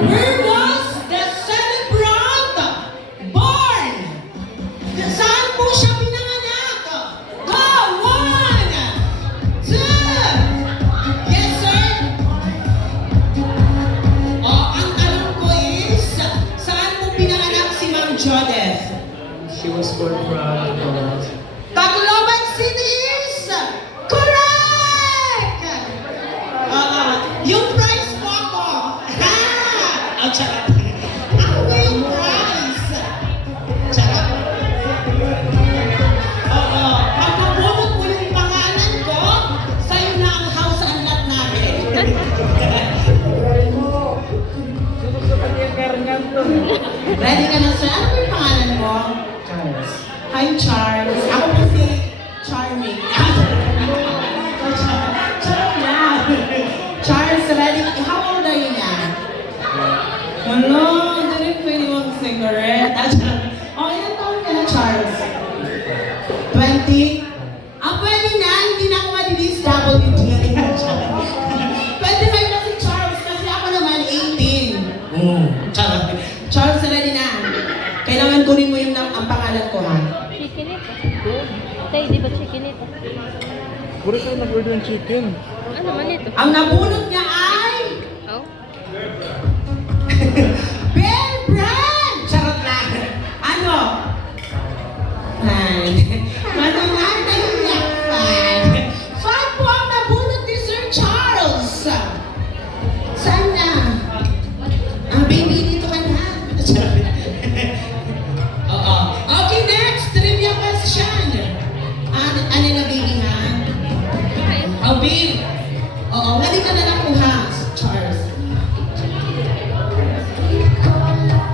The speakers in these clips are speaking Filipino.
Where was the celebrant born? Saan po siya pinanganak? Go! 1, 2. Yes, sir? Ang tanong ko is, saan po pinanganak si Ma'am Jodeth? She was born from Tacloban City is correct! Yung prize po ako. Ha! Charot. Ako ba yung prize? Charot. Oo. Pag mabunot mo yung pangalan ko, sa'yo na ang house and lot namin. Ready ka na, sir? Ano ba yung pangalan mo? Charles. Hi, Charles. Ako po si Charming. Charot lang. Charles, ready? How old are you now? Hello, hindi pwede mag-cigarette. Ilan taon ka na, Charles? 20? Pwede na. Hindi na ako ma-DSWD. 25 na si Charles kasi ako naman 18. Charles. Charles, ready na. Kailangan kunin mo yung ang pangalan ko, ha? Chicken ito. Tay, di ba chicken ito? Puro kayo nag-order ng chicken. Ano man ito? Ang nabunot niya ay... Oh? Bear Brand! Charot lang. Ano? Fan. Matungan na yung fan. Fan po ang nabunot ni Sir Charles. Saan na? Ang baby dito ka na. Charot. Oo. Okay, next. Trivia question. Ano na baby, ha? Oh, babe. Oo, ready ka na lang po, ha, Charles.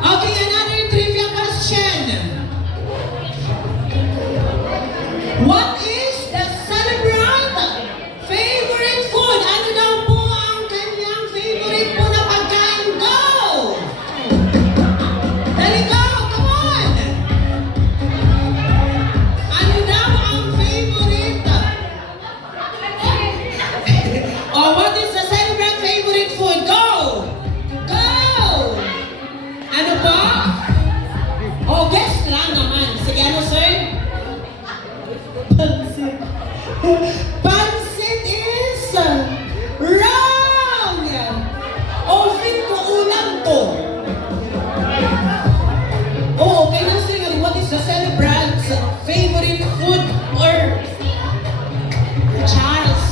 Okay, another trivia question. What is the celebrant favorite food? Ano daw po ang kanyang favorite po na pagkain? Go! Dali, go! Come on! Ano daw ang favorite? Oh, what is the celebrant favorite food? Go! Go! Ano po? Oh, guess lang naman. Sige, ano, sir? Pansit. Pansit is wrong! Oh, fit ko ulam to. Oh, okay na, sir. What is the celebrant's favorite food or Charles?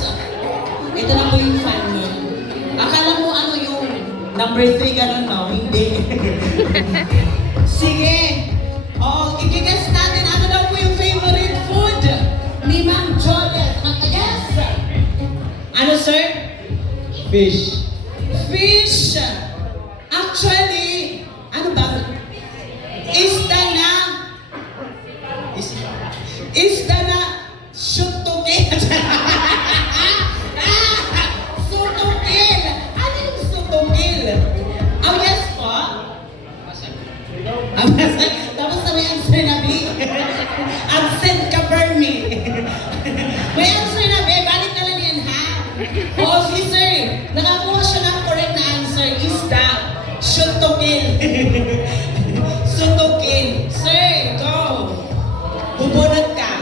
Ito na po yung fan mo. Akala mo ano yung number 3 ganun, no? Hindi. Sige. Oh, i-guess natin ano daw po yung favorite food ni Ma'am Jodeth. Yes! Ano, sir? Fish. Fish! Actually, ano ba? Isda na sutugil. Sutugil! Ano yung sutugil? Oh, yes po? Tapos na may answer na B. Absent ka, Bernie. May answer na B. Balik na lang yan, ha? Oo, si sir. Nakakuha siya ng correct na answer. Isda. Sutugil. Sutugil. Sir, go. Bubunot ka.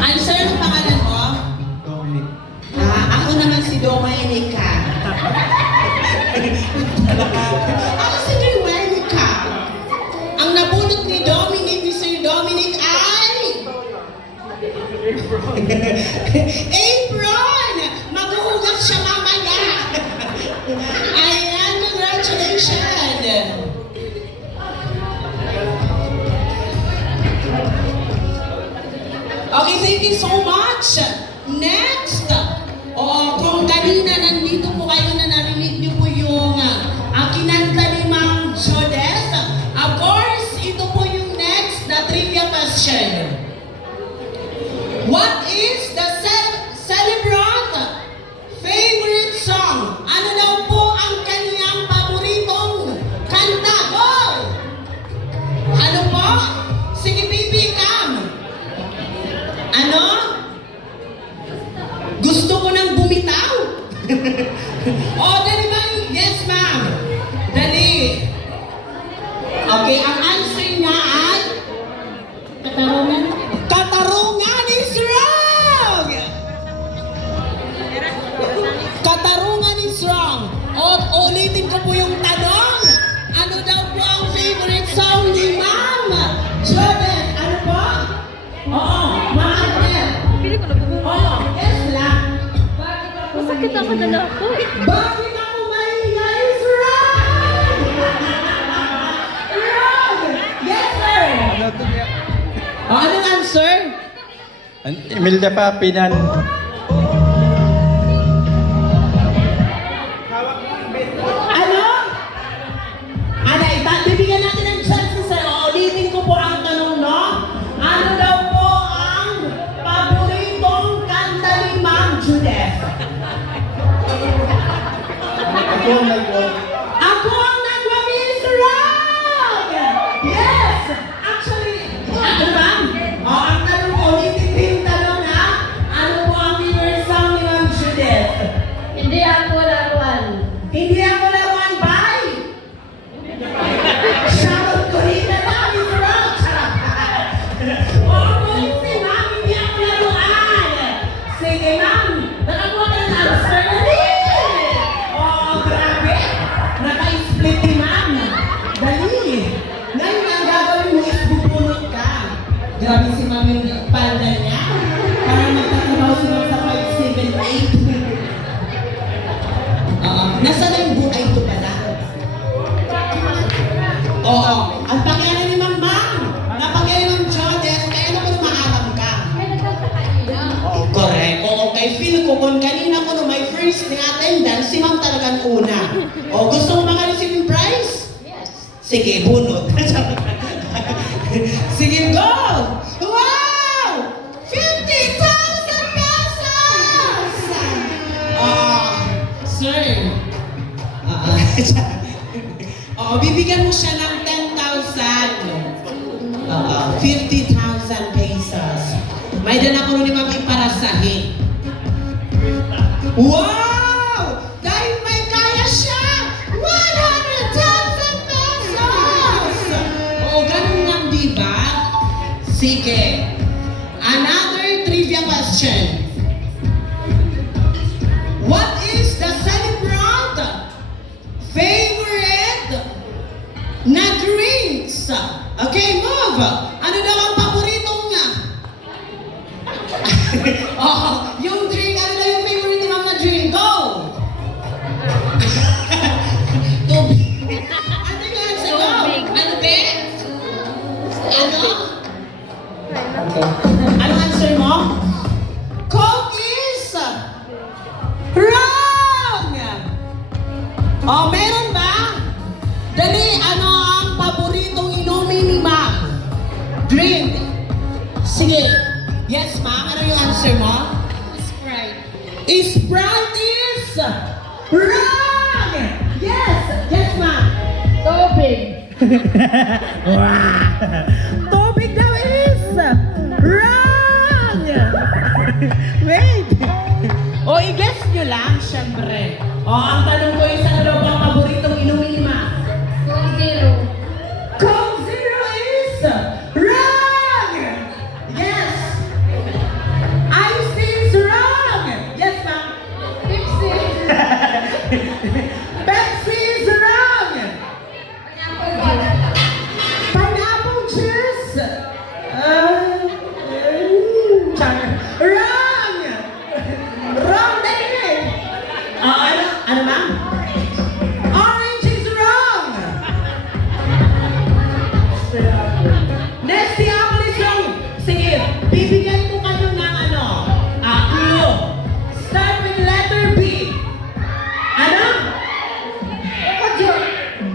Answer ang pangalan mo? Dominic. Ako naman si Dominica. Ako si Dominica. Ang nabunot ni Dominic, ni Sir Dominic ay... Apron! Maghuhugas siya mamaya. Ayan, congratulations. Okay, thank you so much. Next, kung kanina nandito po kayo na narinig niyo po yung kinanta ni Ma'am Jodeth, of course, ito po yung next na trivia question. What is the celebrant favorite song? Ano daw po ang kanyang paboritong kanta? Go! Ano po? Sige, baby, come. Ano? Gusto ko nang bumitaw? O, dali ba? Yes, ma'am. Okay, ang answer niya ay Katarungan. katarungan is wrong! Katarungan is wrong. O, ulitin ko po yung tanong. Ano daw po ang favorite song ni Ma'am Jordan? Ano po? Oo, Ma'am Adel. Pili ko na Oo, yes lang. Masakit ako na lang ako. Bakit ako mahiya is wrong! Wrong! Yes, sir! Ano to niya? O, anong answer? Imelda Papinan. Ano? Ano, bibigyan natin ng chance sir. O, ulitin ko po ang tanong, no? Ano daw po ang paboritong kanta ni Ma'am Judith? Ako ang nag-work. Ako ang nagwa-miss wrong! Yes! Actually, ano ba? O, ang tanong ko, ulitin ko yung tanong ha? Ano po ang favorite song ni Ma'am Judith? Hindi ako laruan. Hindi ako laruan, bye! Shoutout ko rin na lang, Miss Rock! Oo, si Ma'am, hindi ako laruan! Sige, Ma'am, nakakuha ka ng answer na rin! Oo, grabe! Naka-split ni Ma'am! Dali! Ngayon ang gagawin mo is bubunot ka! Grabe si Ma'am yung palda niya! Parang magtatrabaho si Ma'am sa 578! Nasa na yung buhay ko pala? Oo. Ang pakialam ni Ma'am Ma'am. Napagaling ng Jodes, kaya naman maalam ka. Correct. Oo, kay feel ko kung kanina ko no my first in attendance, si Ma'am talagang una. O, gusto mo makareceive yung prize? Yes. Sige, bunot. Sige, go! Wow! 50,000 pesos! Sir. Oo, bibigyan mo siya ng 10,000. 50,000 pesos. May dala ko rin ni Ma'am iparasahin. Wow! Dahil may kaya siya! 100,000 pesos! Oo, ganun lang, di ba? Sige. Another trivia question. What is the celebrant favorite na drinks? Okay, move! Ano daw ang paboritong nga? Oh, yung drink, ano daw yung favorite ni Ma'am na drink? Go! Tubig. Ano yung answer? Go! Ano, be? Ano? Ano answer mo? Coke is wrong! Oh, meron ba? Dali, ano ang paboritong inumin ni Ma'am? Drink. Sige. Yes, Ma'am. Ano yung answer mo? Sprite. Sprite is wrong! Yes! Yes, Ma'am. Tubig. Tubig daw is wrong! Wait! O, i-guess nyo lang, syempre. O, ang tanong ko is ano daw ang paboritong inumin ni Ma'am? Coke Zero. Coke Zero is wrong! Yes! Ice tea is wrong! Yes, Ma'am. Pepsi. Pepsi is wrong! Pineapple juice! Wrong! Wrong din! Ano ma'am? Orange is wrong! Nesty apple is wrong! Sige, bibigyan ko kayo ng clue. Start with letter B. Ano?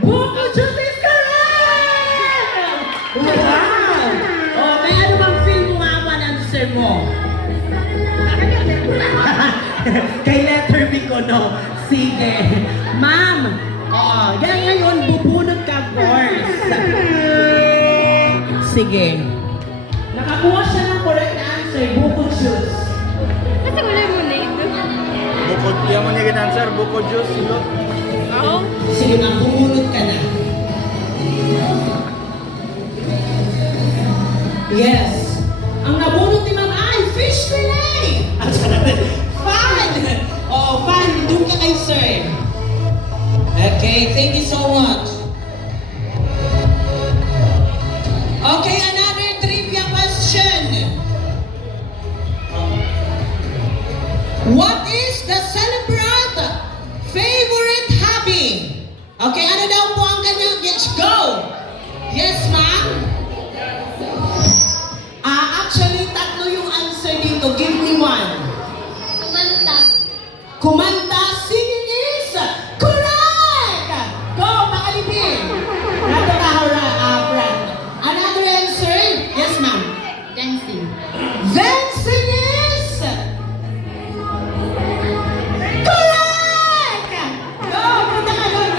Buko juice is correct! Wow! Oh, may ano bang feel mo nga ang answer mo? Kay letter B ko, no? Sige. Ma'am, yan ngayon, bubunot ka, of course. Sige. Nakakuha siya ng correct answer, buko juice. Kasi wala mo na ito. Bukod, yan mo niya ginanswer, bukod juice, silot. Oo. Sige, ma'am, bumunot ka na. Yes. Ang nabunot ni Ma'am ay fish fillet. Fun. Oh, fun. Doon ka kay sir. Okay, thank you so much. Okay, another trivia question. What is the celebrant favorite hobby? Okay, ano daw po ang kanyang... Yes, go! Yes, ma'am? Actually, tatlo yung answer dito. Give me one. Kumanta. Kumanta, singing is correct! Go, makalipin! Napakahura, friend. Another answer? Yes, ma'am. Dancing. Dancing is correct! Go, punta ka doon.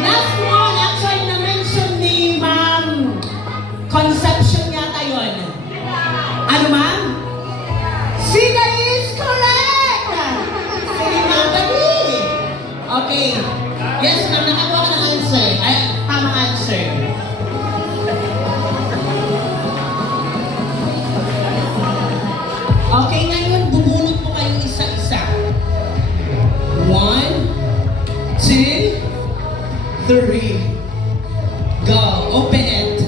Last one, actually, na-mention ni Ma'am Conception yata yun. Ano, ma'am? Sina is correct! Sige, ma'am, dali. Okay. Yes, ma'am, nakakuha ka ng answer. Ay, tamang answer. Okay, ngayon, bubunot mo kayo isa-isa. 1, 2, 3. Go. Open it.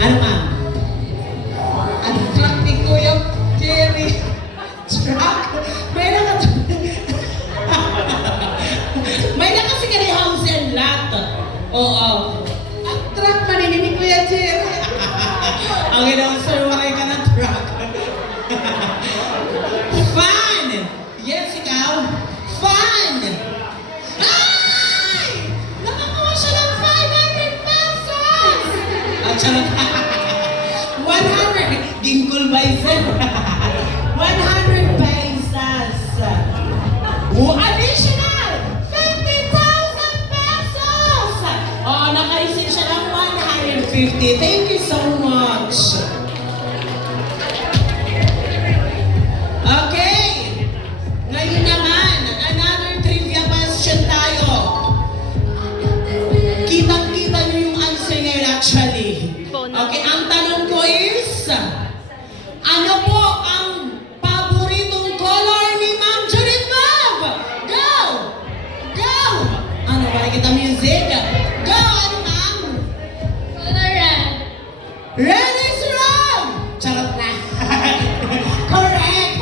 Ano, ma'am? Ang truck ni Kuya Jerry. Truck? May kasi kaya house and lot. Oo. Ang truck manini ni Kuya Jerry. Ang ginawa, sir, wakay ka ng truck. Fun! Yes, ikaw? Fun! Ay! Nakakuha siya ng 500 pesos! At charot. 100! Gingkol ba isa? 100 pesos! Additional! 50,000 pesos! Oo, naka-receive siya ng 150. Thank you so much! Okay! Ngayon naman, another trivia question tayo. Kitang-kita niyo yung answer ngayon actually. Okay, ang tanong ko is, ano po ang paboritong color ni Ma'am Judith Bob? Go! Go! Ano, wala kita music? Go! Ano, ma'am? Color red. Red is wrong! Charot na. Correct!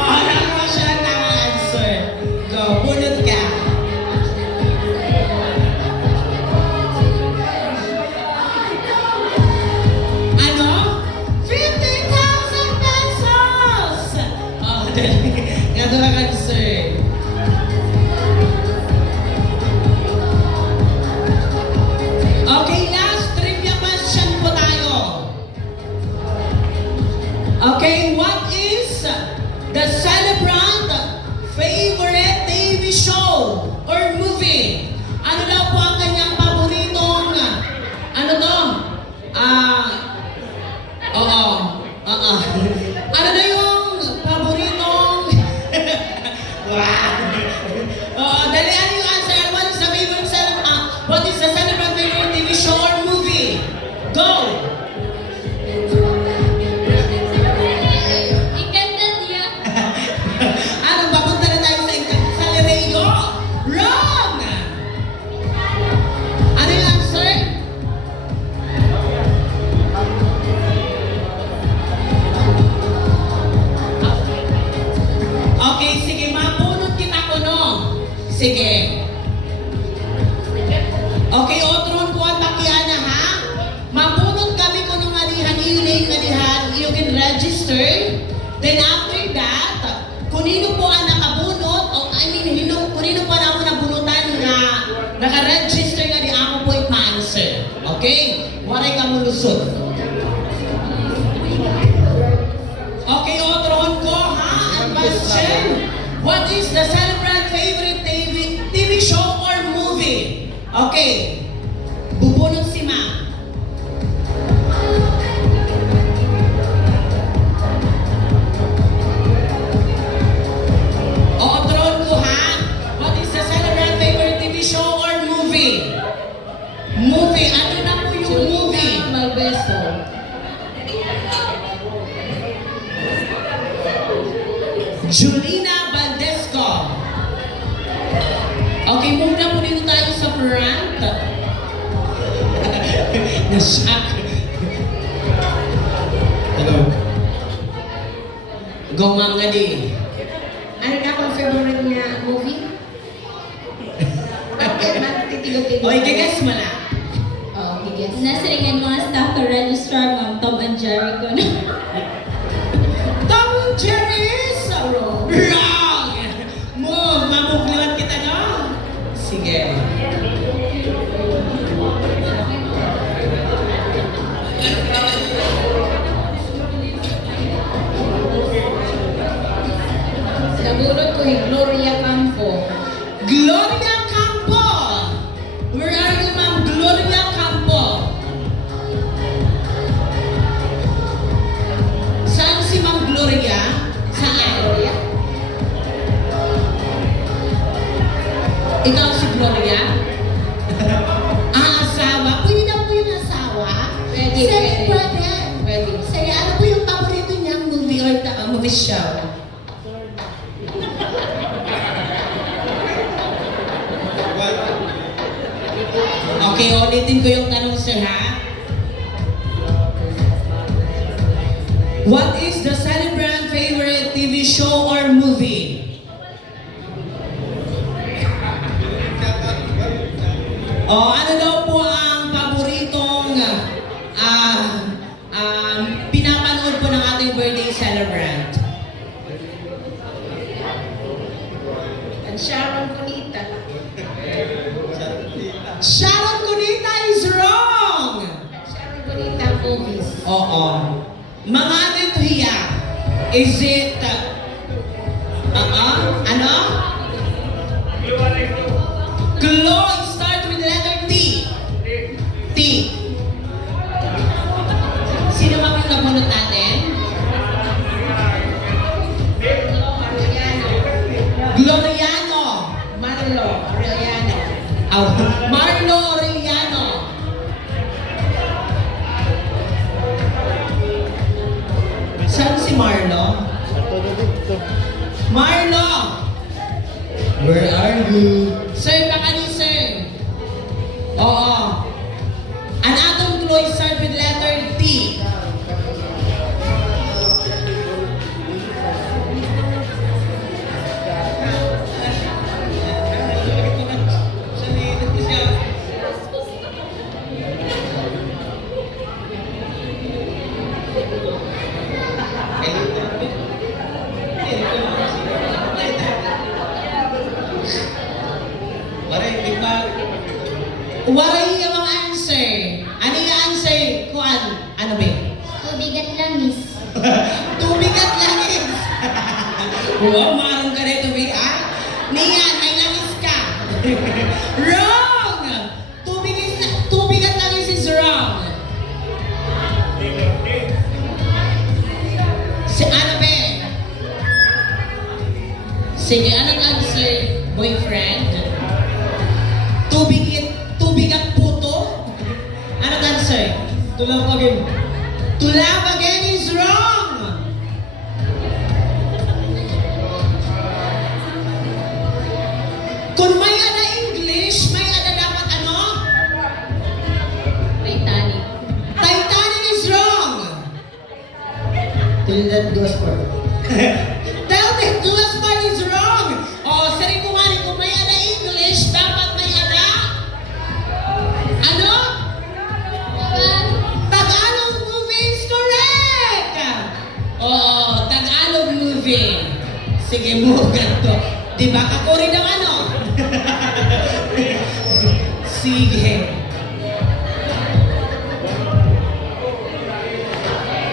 Oh, nakakuha siya ng tamang answer. Go, bunot ka. Ano? 50,000 pesos! Oh, dali. Nga doon ang answer. Okay, last trivia question po tayo. Okay, what is the celebrant favorite TV show or movie? Ano daw po ang kanyang paboritong, ano to? Ano na yung paboritong, wow. Dali, ano yung answer? What is the favorite celebrant, what is the celebrant favorite TV show or movie? Go! Encantadia. Ano, papunta na tayo sa Lereo? Wrong! Ano yung answer? Okay, sige, mabunot kita ko, no? Sige. Okay, otron ko ang takiana, ha? Mabunot kami ko nung alihan, you can register. Then after that, kunino po ang nakabunot, kunino po na ako nabunutan na naka-register nga di ako po ipa-answer. Okay? Waray ka mulusot. Okay, otron ko, ha? Ang question, what is the celebrant favorite TV show or movie? Okay. Bubunot si ma'am. Otron ko, ha? What is the celebrant favorite TV show or movie? Movie. Ano na po yung movie? Malbeso. Julina Valdesco. Okay, muna po dito tayo sa front. Na-shock. Hello. Go, Ma'am Gadi. Ano na akong favorite na movie? Bakit? Matitigo-tigo. O, i-guess mo na. Oo, gigas. Nasiringan mga staff ka registrar, Ma'am Tom and Jerry ko na. Tom and Jerry is wrong. Wrong! Move! Mamugliwan kita, no? Sige. Nabulot ko yung Gloria Campo. Gloria Campo! Where are you, Ma'am Gloria Campo? Saan si Ma'am Gloria? Saan? Gloria? Ikaw si Gloria? Asawa? Pwede na po yung asawa? Pwede, Sige, pwede. pwede. Pwede. Sige, ano po yung paborito niyang movie or movie show? Okay, ulitin ko yung tanong, sir, ha? What is the celebrant favorite TV show or movie? Ano daw po ang paboritong pinapanood po ng ating birthday celebrant? Ang Sharon Cunita. Sharon Cunita is wrong! Ang Sharon Cunita movies. Oo. Mga Tuhiya, is it, ano? Glow, start with the letter T. T. Sino ba yung nabunot natin? Gloriano. Marlo Aureliano. Marlo Aureliano. Saan si Marlo? Marlo! Where are you? Sir, baka ni sir. Oo. An atom clue start with letter T. Waray yung mga answer. Ano yung answer? Kuan? Ano ba? Tubigat langis. Tubig at langis. Wow, marang ka rin tubig, ah? Niyan, may langis ka. Wrong! Tubig at langis is wrong. Si ano ba? Sige, anong answer, boyfriend? Tubig at puto? Anong answer? Tulak again. To love again is wrong! Kung may ada English, may ada dapat ano? Titanic. Titanic is wrong! Till that goes for. Tell me, last part is wrong! O, sabi ko nga rin, kung may ada English, dapat may ada? Ano? Tagalog movie is correct! Oo, Tagalog movie. Sige, move to. Diba, kakuri ng ano? Sige.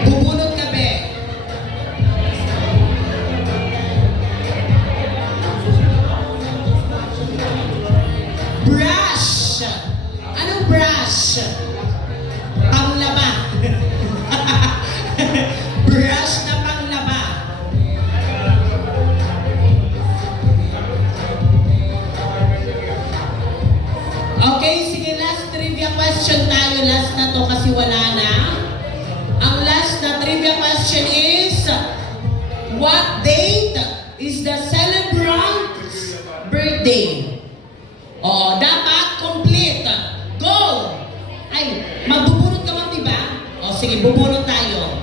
Bubunot ka, be. Brush. Anong brush? Panglaba. Brush na panglaba. Okay, sige, last birthday. Oo, dapat complete. Go! Ay, magbubunot ka man, diba? O, sige, bubunot tayo.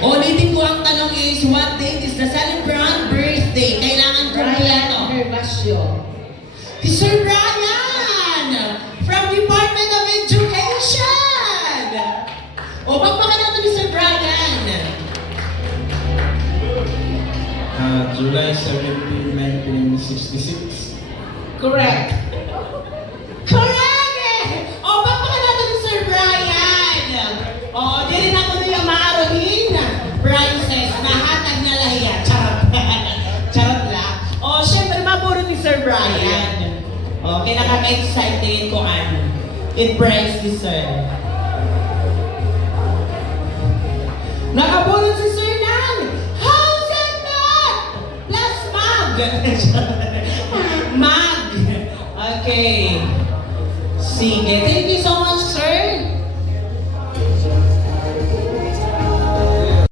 Ulitin ko ang tanong is, what date is the celebrant birthday? Kailangan Brian kompleto. Herbacio. Si Sir Brian from Department of Education. O, bakbakan natin ni Sir Brian. July 17, 1966. Correct. Correct! O, bakbakan natin ni Sir Brian. O, di rin ako niya maarohin. Brian says, nahatag na lahiya. Charot. Charot lang. O, syempre, maburo ni Sir Brian. O, kaya nakaka-excite ko ano. It brings ni Sir. Nakabulot si Sir Nan! House and Mag! Plus Mag! Mag! Okay. Sige. Thank you so much